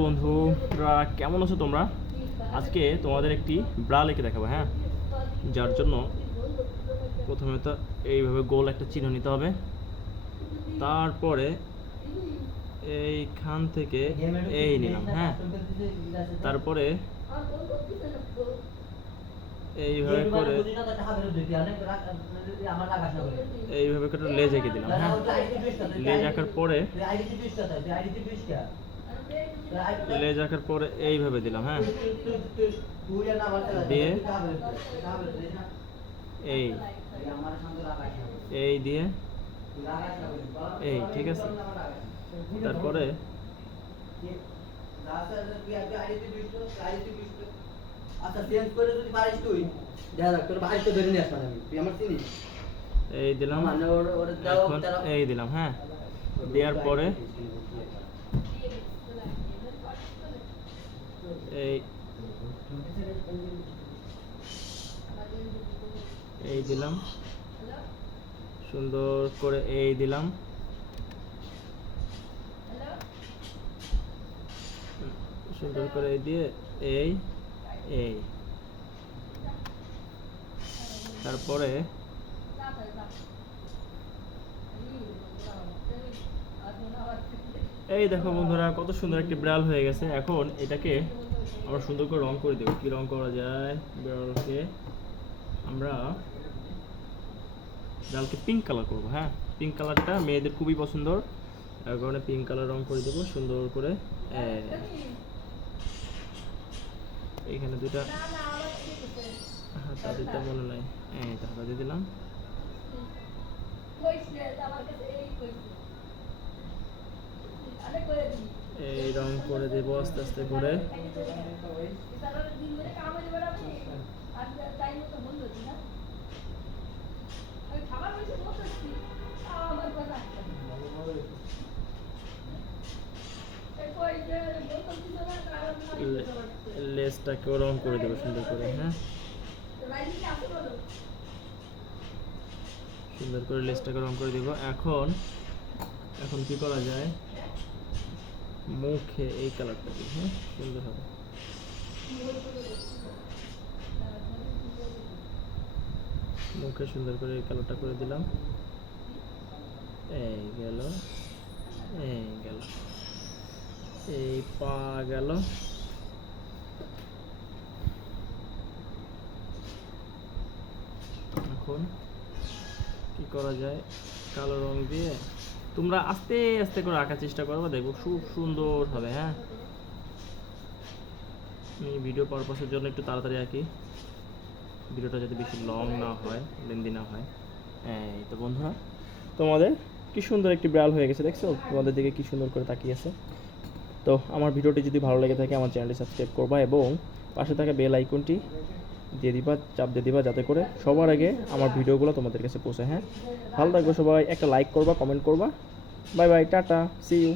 বন্ধুরা, কেমন আছো তোমরা? আজকে তোমাদের একটি ব্রা লিখে দেখাবো, হ্যাঁ। যার জন্য প্রথমে তো এইভাবে গোল একটা চিহ্ন নিতে হবে। তারপরে এইখান থেকে এই নিলাম, হ্যাঁ। তারপরে এইভাবে করে লেজ এঁকে দিলাম, হ্যাঁ। লেজ আঁকার পরে এইভাবে দিলাম, হ্যাঁ। দিয়ে এই এই দিয়ে এই, ঠিক আছে। তারপরে এই দিলাম, এখন এই দিলাম, হ্যাঁ। দেওয়ার পরে এই এই দিলাম, সুন্দর করে এই দিলাম, সুন্দর করে এই দিয়ে এই এই তারপরে এই দেখো বন্ধুরা, কত সুন্দর একটি বিড়াল হয়ে গেছে। এখন এটাকে আমরা সুন্দর করে রং করে দেবো। কি রং করা যায়? বিড়ালকে আমরা বিড়ালকে পিঙ্ক কালার করবো, হ্যাঁ। পিঙ্ক কালারটা মেয়েদের খুবই পছন্দ, তার কারণে পিঙ্ক কালার রং করে দেবো সুন্দর করে। এইখানে দুইটা হাতা দিতে মনে নাই, এই হাতা দিয়ে দিলাম। এই রং করে দেবো আস্তে আস্তে করে। লেজটাকেও রং করে দেবো সুন্দর করে, হ্যাঁ। সুন্দর করে লেজটাকে রং করে দেবো। এখন এখন কি করা যায়? মুখে এই কালারটা দিই, হ্যাঁ, সুন্দর হবে। মুখে সুন্দর করে এই কালারটা করে দিলাম। এই গেল, এই গেল, এই পা গেল। এখন কি করা যায়? কালো রং দিয়ে তোমরা আস্তে আস্তে করে আঁকার চেষ্টা করবে, দেখবো খুব সুন্দর হবে, হ্যাঁ। আমি ভিডিও পারপাসের জন্য একটু তাড়াতাড়ি আঁকি, ভিডিওটা যাতে বেশি লং না হয়, লেন্দি না হয়। এই তো বন্ধুরা, তোমাদের কি সুন্দর একটি বিড়াল হয়ে গেছে, দেখছো? তোমাদের দিকে কি সুন্দর করে তাকিয়ে আছে। তো আমার ভিডিওটি যদি ভালো লেগে থাকে আমার চ্যানেলটি সাবস্ক্রাইব করবা এবং পাশে থাকা বেল আইকনটি দিয়ে দিবা, চাপ দিয়ে দিবা, যাতে করে সবার আগে আমার ভিডিওগুলো তোমাদের কাছে পৌঁছায়, হ্যাঁ। ভালো থাকবে সবাই, একটা লাইক করবা, কমেন্ট করবা। Bye bye, tata, see you.